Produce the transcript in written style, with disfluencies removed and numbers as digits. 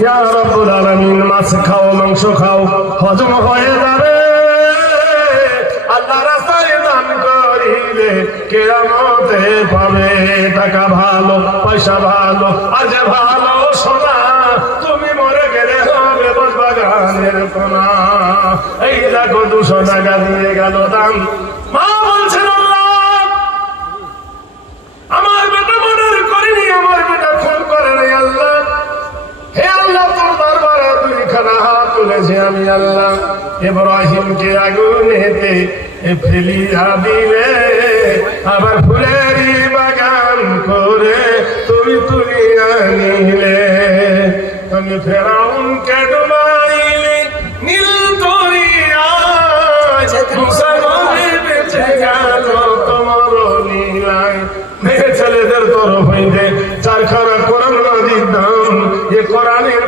ইয়া রাব্বুল আলামিন, মাছ খাও, মাংস খাও, হজম হয়ে যাবে। আল্লাহ রাস্তায় দান করিলে কিয়ামতে পাবে। টাকা ভালো, পয়সা ভালো, আজ ভালো সোনা, তুমি মরে গেলে হবে বাগানের কোনা। এই দেখো 200 টাকা দিয়ে গেল দাম। মা বলছেন, আল্লাহ আমার বেটা মনের করিনি, আমার বেটা খুন করে নাই। আল্লাহ, হে আল্লাহ, তোর দরবারে 2খানা হাত তুলেছি আমি। আল্লাহ, ইব্রাহিমকে আগুনেতে ফেলিয়া দিলে, আবার ফুলেরই বাগান করে তুমি তুলিয়া নিলে। তুমি ফেরাউনকে ডুবাইলে নীল দরিয়ায়, মুসা নবী বেঁচে গেল তোমার লীলায়। মেয়ে ছেলেদের তরফ হইতে 4খানা কোরআন দিতাম, এ কোরআনের